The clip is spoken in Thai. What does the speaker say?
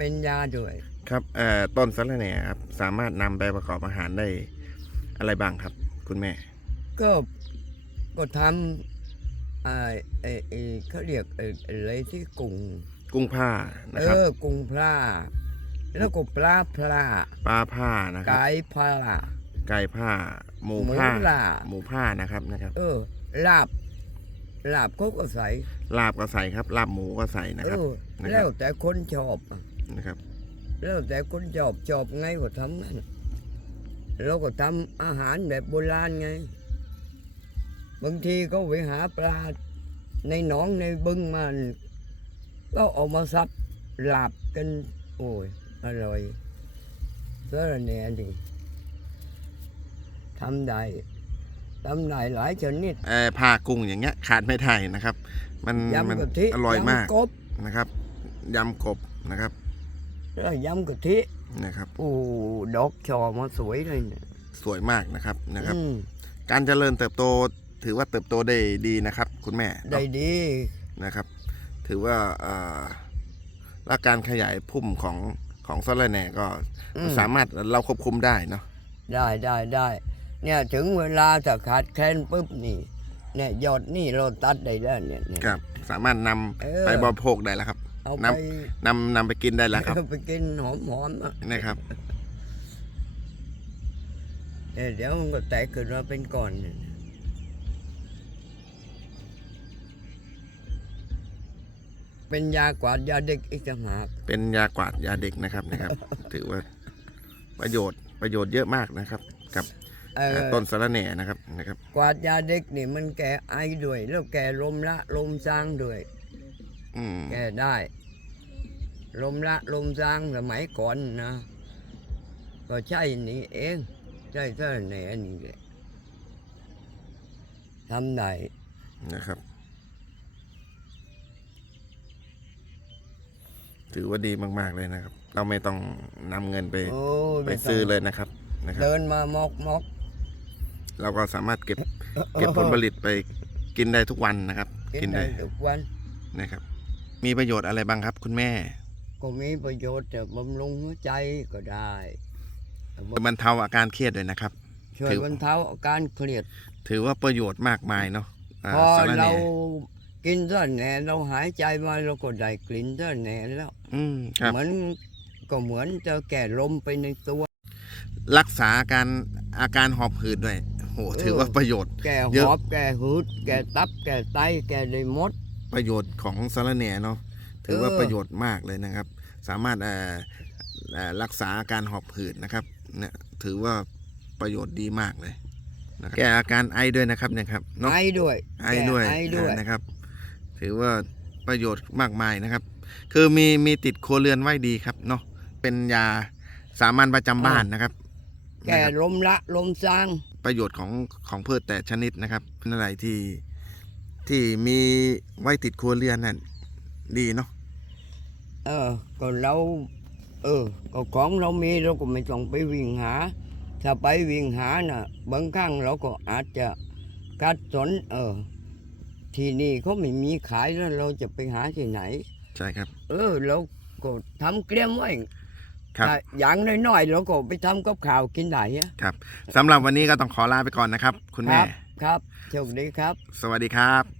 เป็นยาด้วย ครับเอ่อต้นสะระแหน่ครับสามารถนำไปประกอบอาหารได้อะไรบ้างครับ คุณแม่ ก็ก็ทำอ่าไอ้ไอ้เขาเรียกไอ้อะไรที่กุ้งกุ้งผ้านะเอครับ อกุ้งพลาแล้วก็ปลาพลาปลาผ้านะครับ ไก่พลา ไก่ผ้า หมูหมูผ้าล่าหมูผ้านะครับนะครับ เออลาบลาบเขาก็ใส่ลาบก็ใส่ครับ ลาบหมูก็ใส่นะเอครับ อนะครับ แล้วแต่คนชอบอะ นะครับ แล้วแต่คนชอบชอบไงก็ทำนั่นเราก็ทำอาหารแบบโบราณไง บางทีก็ไปหาปลาในหนองในบึงมันก็เออกมาซับหลาบกัน โอ้ย อร่อยสะระแหน่ดิทำได้ทำได้หลายชนิดเอ่อผ้ากุ้งอย่างเงี้ยขาดไม่ได้นะครับ มันมันยำกะทิอร่อยมากยำกบนะครับยำกบนะครับ แล้วยำกะทินะครับ โอ้ดอกชอมาสวยเลยเนี่ยสวยมากนะครับนะครับ อืมการเจริญเติบโตถือว่าเติบโตได้ดีนะครับ คุณแม่ได้ดี นะครับ ถือว่าเอ่อและการขยายพุ่มของของสะระแหน่ก็อืม สามารถเราควบคุมได้เนาะได้ได้ได้ เนี่ยถึงเวลาจะขาดแคลนปุ๊บนี่ เนี่ยยอดนี่เราตัดได้แล้วเนี่ยเนี่ย ครับ สามารถนำเออ ไปบริโภคได้แล้วครับ เอานไปนำนำไปกินได้แล้วครับเอาไปกินหอมๆอะนะครับ เออเดี๋ยวมันก็แตกขึ้นมาเป็นก้อนเนี่ยเป็นยากวาดยาเด็กอีกต่างหากเป็นยากวาดยาเด็กนะครับนะครับ ถือว่าประโยชน์ประโยชน์เยอะมากนะครับ กับเออต้นสะระแหน่นะครับนะครับ กวาดยาเด็กนี่มันแก้ไอด้วย แล้วแก้ลมละลมจางด้วย อืมแก้ได้ ลมละลมจางสมัยก่อนนะ ก็ใช่นี่เองใช่เท่าไหนอันนี้แหละทำได้นะครับ ถือว่าดีมากๆเลยนะครับ เราไม่ต้องนำเงินไปโอ้ไปม่ต้งซื้อเลยนะครับนะครับ เดินมามอกมอกเราก็สามารถเก็บเก็บผลผลิตไปกินได้ทุกวันนะครับ กินได้ทุกวันนะครับ มีประโยชน์อะไรบ้างครับ คุณแม่ ก็มีประโยชน์จะบำรุงหัวใจก็ได้บรรเทาอาการเครียดด้วยนะครับช่วยถือบรรเทาอาการเครียด ถือว่าประโยชน์มากมายเนาะอ่าพอสารแหเราน่กินเท่าแหน่เราหายใจมาเราก็ได้กลิ่นเท่าแหน่แล้วอืมครับเหมือนก็เหมือนจะแก่ลมไปในตัว รักษาอาการอาการหอบหืดด้วยโหถือว่าประโยชน์ แก่หเยอะอบแก่หืด แก่ตับ แก่ไต แก่ได้หมด ประโยชน์ของสารแหน่เนาะถือว่าเออประโยชน์มากเลยนะครับ สามารถเอ่อเอ่อรักษาอาการหอบหืดนะครับเนี่ยถือว่าประโยชน์ดีมากเลยนะครับแก้อาการไอด้วยนะครับเนี่ยครับเนาะไอด้วยไอด้วยแก่ไอด้วยนะครับ ถือว่าประโยชน์มากมายนะครับ คือมีมีติดครัวเรือนไว้ดีครับเนาะเป็นยาสามัญประจำบ้านนะครับ แก่นะครับลมละลมจางประโยชน์ของของพืชแต่ชนิดนะครับเป็นอะไรที่ ที่มีไว้ติดครัวเรือนนั่นดีเนาะเออ ก็เราเออ ก็ของเรามีเราก็ไม่ต้องไปวิ่งหา ถ้าไปวิ่งหาน่ะบางครั้งเราก็อาจจะกัดสนเออ ที่นี่เขาไม่มีขายแล้วเราจะไปหาที่ไหน ใช่ครับ เออเราก็ทำเกลี้ยงไว้ครับถ้าอย่างน้อยๆเราก็ไปทำกับข่าวกินได้อะครับสำหรับวันนี้ก็ต้องขอลาไปก่อนนะครับ คุณคแม่ รับครับโชคดีครับ สวัสดีครับ